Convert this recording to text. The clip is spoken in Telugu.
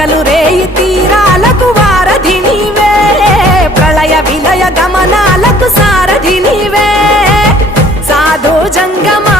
పగలు రేయి తీరాలకు వారధి నీవే ప్రళయ విలయ గమనాలకు సారథి నీవే సాధు జంగమా